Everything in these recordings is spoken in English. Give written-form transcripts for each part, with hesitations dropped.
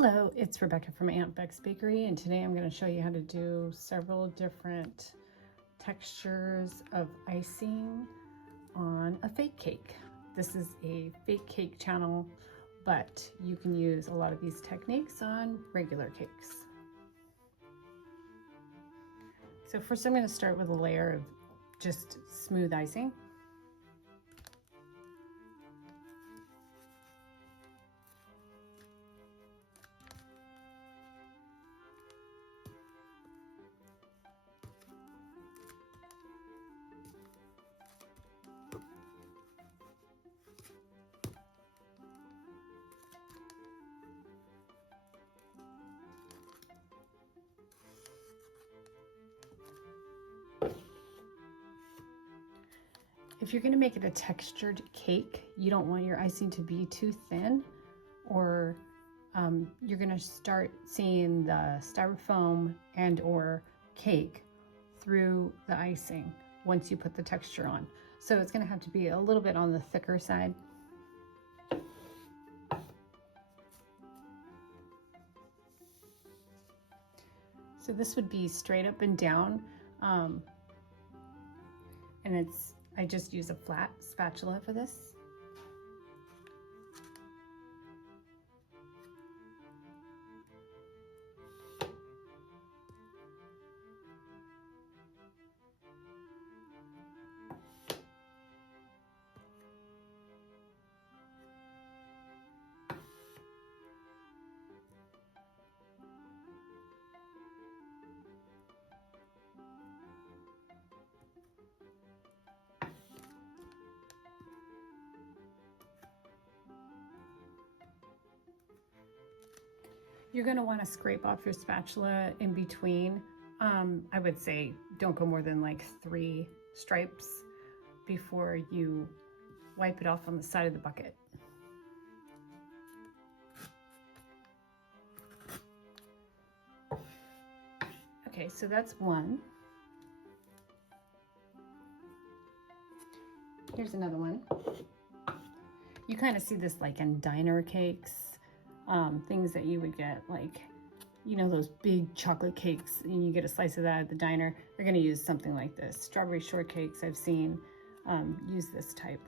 Hello, it's Rebecca from Aunt Beck's Bakery, and today I'm going to show you how to do several different textures of icing on a fake cake. This is a fake cake channel, but you can use a lot of these techniques on regular cakes. So first I'm going to start with a layer of just smooth icing. If you're going to make it a textured cake, you don't want your icing to be too thin, or you're going to start seeing the styrofoam and or cake through the icing once you put the texture on. So it's going to have to be a little bit on the thicker side. So this would be straight up and down, and I just use a flat spatula for this. You're going to want to scrape off your spatula in between. I would say don't go more than like 3 stripes before you wipe it off on the side of the bucket. Okay, so that's one. Here's another one. You kind of see this like in diner cakes. Things that you would get, like, you know, those big chocolate cakes, and you get a slice of that at the diner. They're going to use something like this. Strawberry shortcakes I've seen use this type.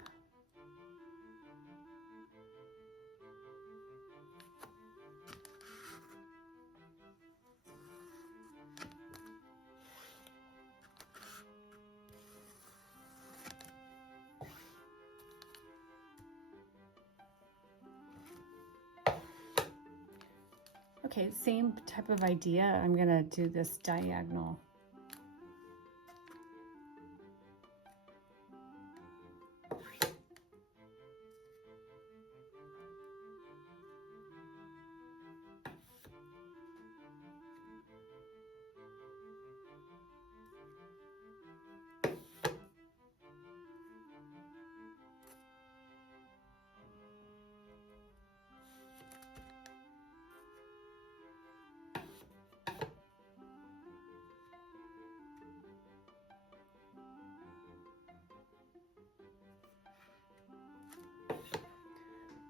Okay, same type of idea. I'm gonna do this diagonal.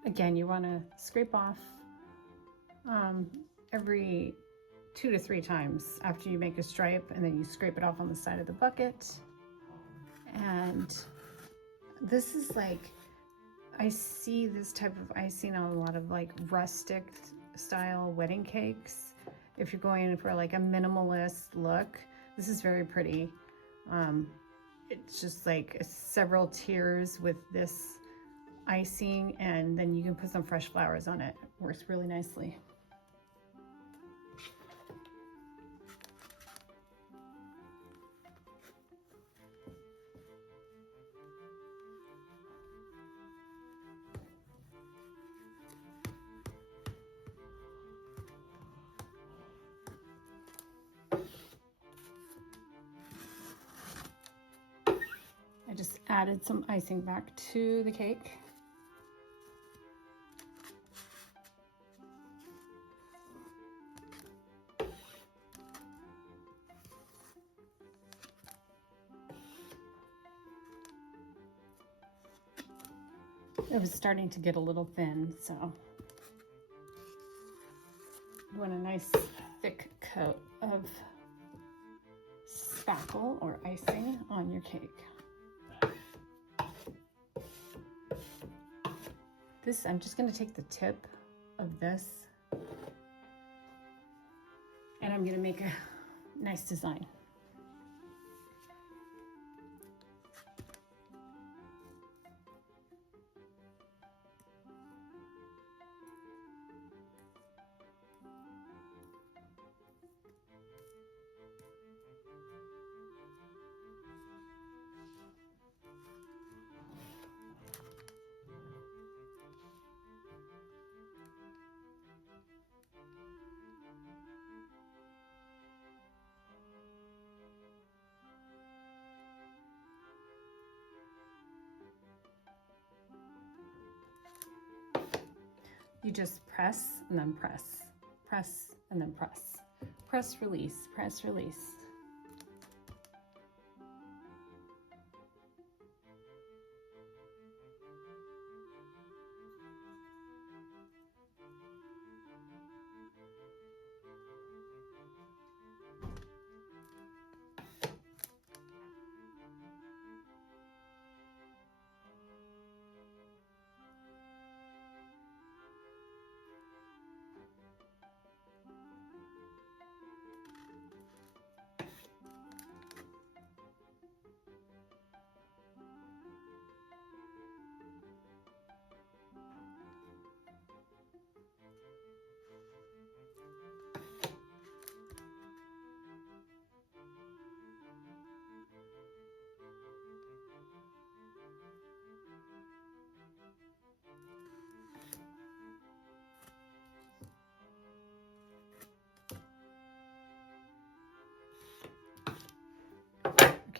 Again, you want to scrape off every 2 to 3 times after you make a stripe, and then you scrape it off on the side of the bucket. And this is like, I see this type of icing on a lot of like rustic style wedding cakes. If you're going for like a minimalist look, this is very pretty. It's just like several tiers with this icing, and then you can put some fresh flowers on it. It works really nicely. I just added some icing back to the cake. It was starting to get a little thin, so You want a nice thick coat of spackle or icing on your cake. This, I'm just going to take the tip of this and I'm going to make a nice design. You just press and then press, press and then press. Press, release, press, release.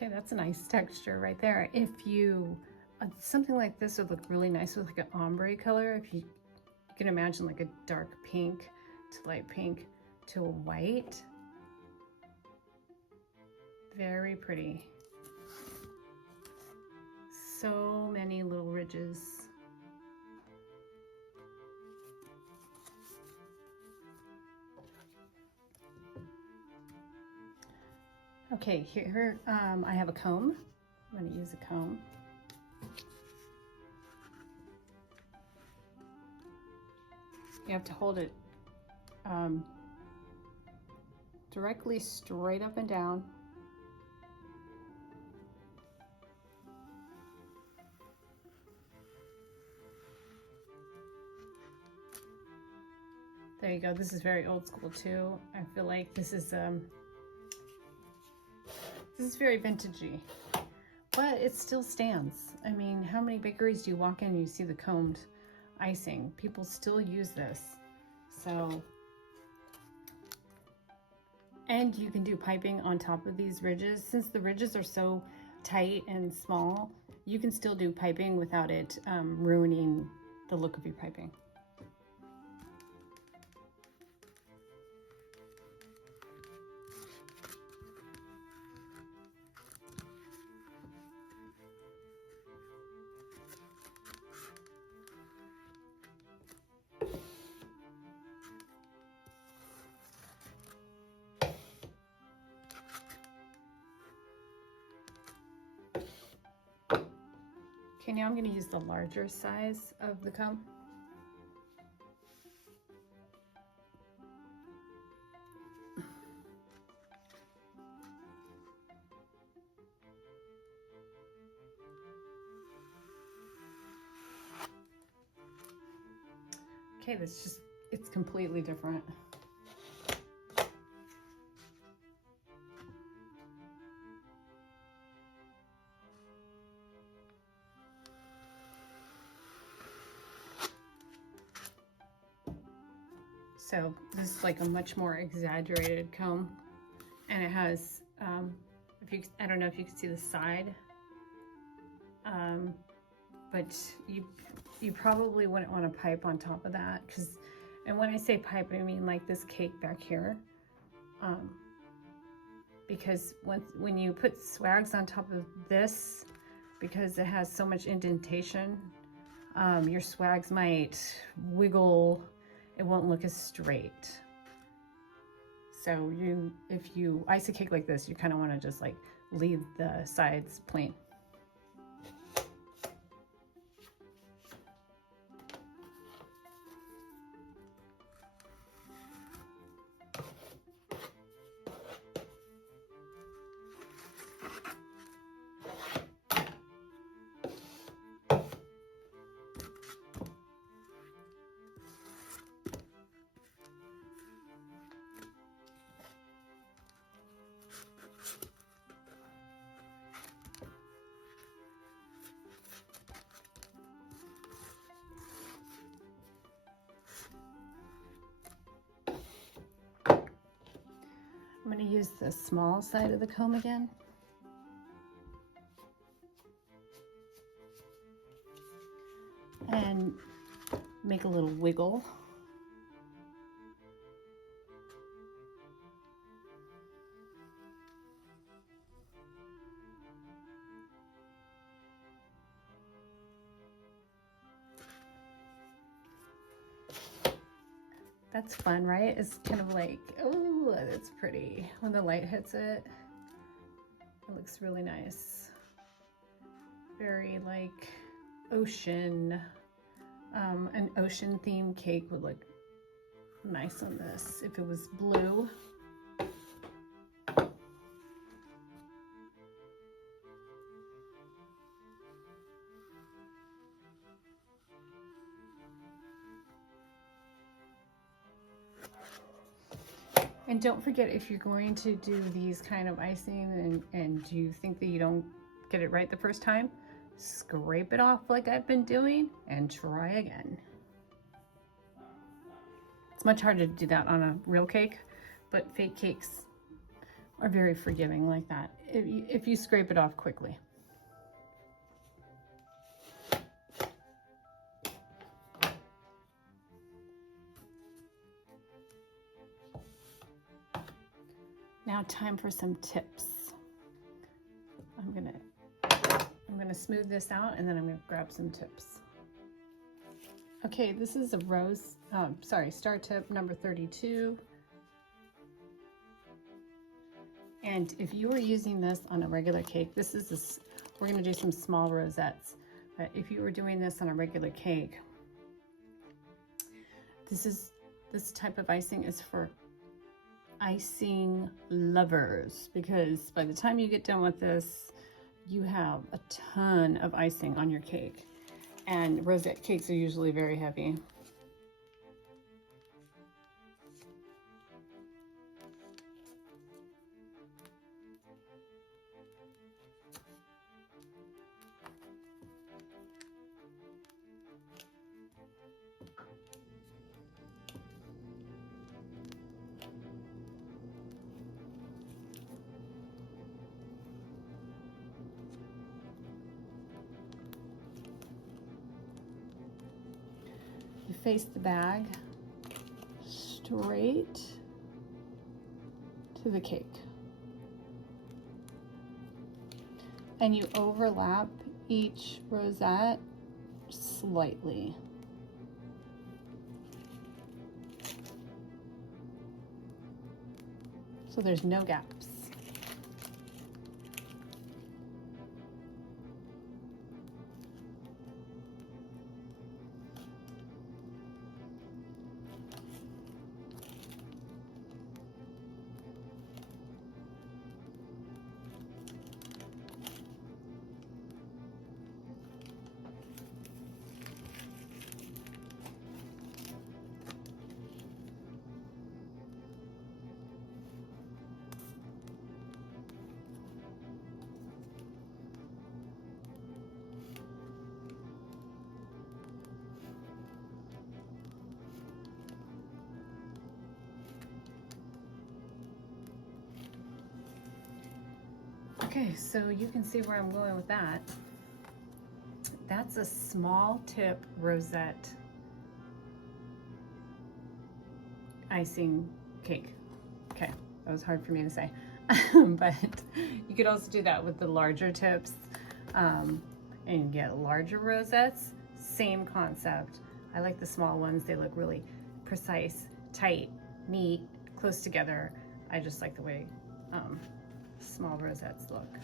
Okay, that's a nice texture right there. If you, something like this would look really nice with like an ombre color. If you can imagine like a dark pink to light pink to a white. Very pretty. So many little ridges. Okay, here I have a comb. I'm going to use a comb. You have to hold it directly straight up and down. There you go. This is very old school too. I feel like this is very vintagey, but it still stands. I mean, how many bakeries do you walk in and you see the combed icing? People still use this. So, and you can do piping on top of these ridges. Since the ridges are so tight and small, you can still do piping without it ruining the look of your piping. Okay, now I'm going to use the larger size of the comb. Okay, that's just, it's completely different. So this is like a much more exaggerated comb, and it has, I don't know if you can see the side, but you probably wouldn't want to pipe on top of that, and when I say pipe, I mean like this cake back here, because when you put swags on top of this, because it has so much indentation, your swags might wiggle. It won't look as straight. So if you ice a cake like this, you kind of want to just like leave the sides plain. I'm going to use the small side of the comb again. And make a little wiggle. That's fun, right? It's kind of like, oh, that's pretty. When the light hits it, it looks really nice. Very like ocean. An ocean themed cake would look nice on this if it was blue. And don't forget, if you're going to do these kind of icing and you think that you don't get it right the first time, scrape it off like I've been doing and try again. It's much harder to do that on a real cake, but fake cakes are very forgiving like that if you scrape it off quickly. Now time for some tips. I'm gonna smooth this out and then I'm gonna grab some tips. Okay, this is a star tip number 32. And if you were using this on a regular cake, we're gonna do some small rosettes. But if you were doing this on a regular cake, this type of icing is for icing lovers, because by the time you get done with this, you have a ton of icing on your cake, and rosette cakes are usually very heavy. You face the bag straight to the cake. And you overlap each rosette slightly. So there's no gaps. Okay, so you can see where I'm going with that. That's a small tip rosette icing cake. Okay, that was hard for me to say. But you could also do that with the larger tips and get larger rosettes. Same concept. I like the small ones. They look really precise, tight, neat, close together. I just like the way small rosettes look.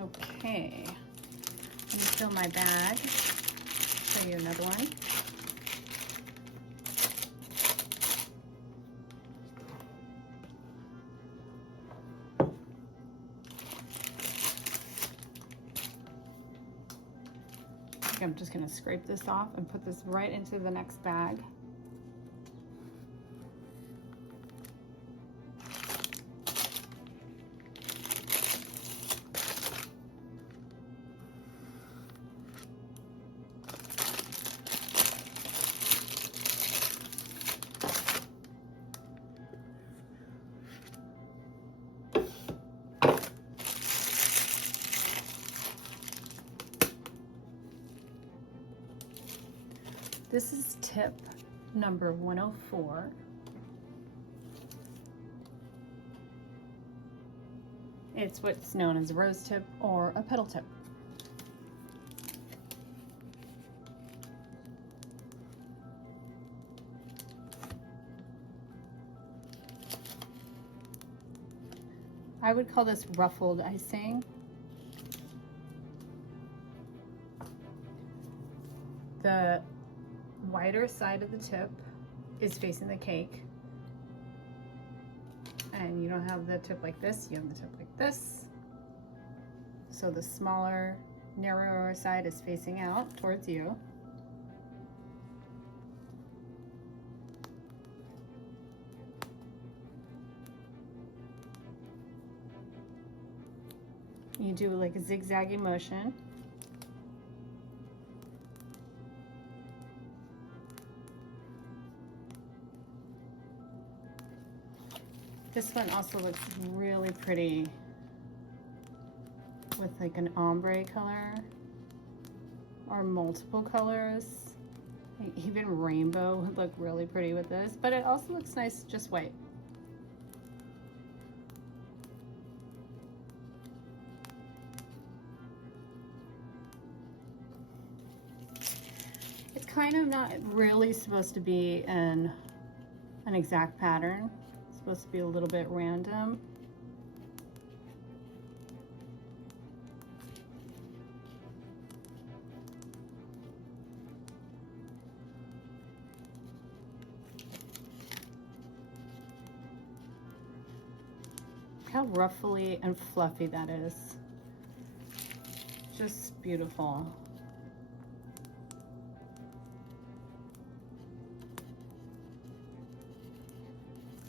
Okay, let me fill my bag. Show you another one. I'm just going to scrape this off and put this right into the next bag. This is tip number 104. It's what's known as a rose tip or a petal tip. I would call this ruffled icing. The wider side of the tip is facing the cake, and you don't have the tip like this, you have the tip like this. So the smaller, narrower side is facing out towards you. You do like a zigzaggy motion. This one also looks really pretty with like an ombre color or multiple colors. Even rainbow would look really pretty with this, but it also looks nice just white. It's kind of not really supposed to be an exact pattern. Supposed to be a little bit random. Look how ruffly and fluffy that is. Just beautiful.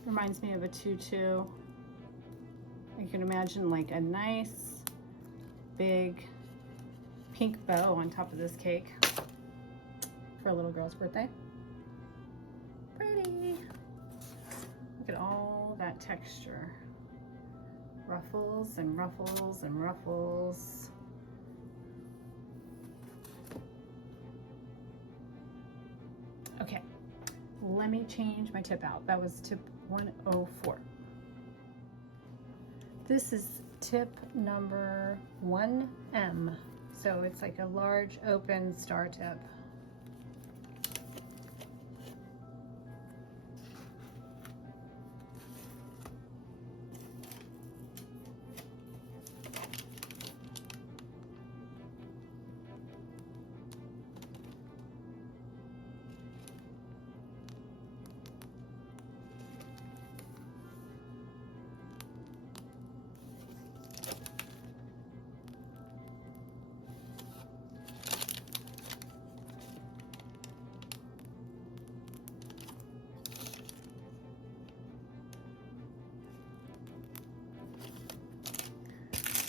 Reminds me of a tutu. You can imagine like a nice big pink bow on top of this cake for a little girl's birthday. Pretty. Look at all that texture. Ruffles and ruffles and ruffles. Okay, let me change my tip out. That was tip 104. This is tip number 1M. So it's like a large open star tip.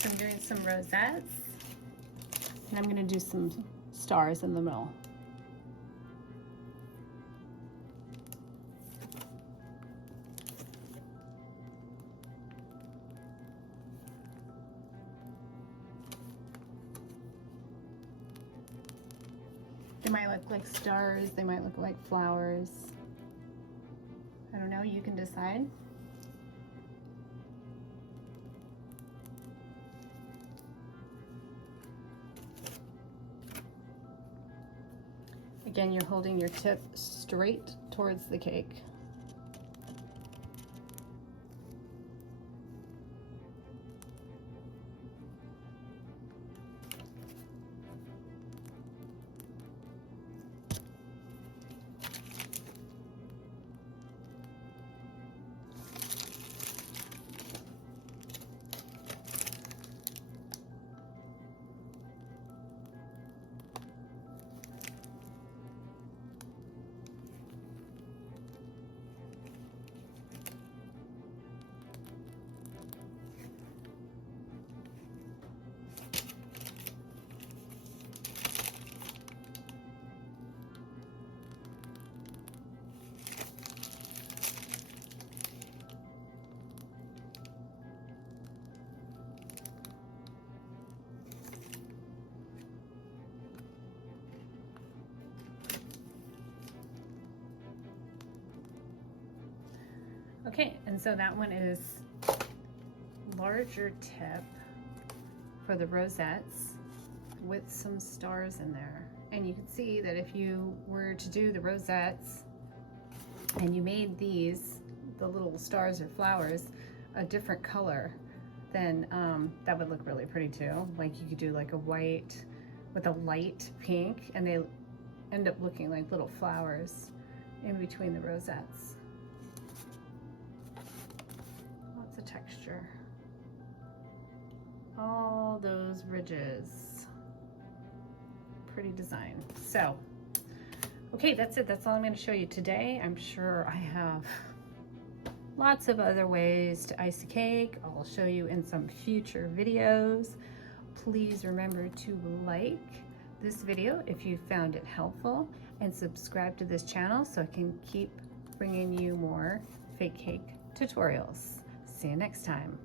I'm doing some rosettes, and I'm going to do some stars in the middle. They might look like stars, they might look like flowers. I don't know, you can decide. Again, you're holding your tip straight towards the cake. Okay, and so that one is larger tip for the rosettes with some stars in there. And you can see that if you were to do the rosettes and you made these, the little stars or flowers, a different color, then that would look really pretty too. Like you could do like a white with a light pink, and they end up looking like little flowers in between the rosettes. Lots of texture. All those ridges. Pretty design. So, okay, that's it. That's all I'm going to show you today. I'm sure I have lots of other ways to ice a cake. I'll show you in some future videos. Please remember to like this video if you found it helpful, and subscribe to this channel so I can keep bringing you more fake cake tutorials. See you next time.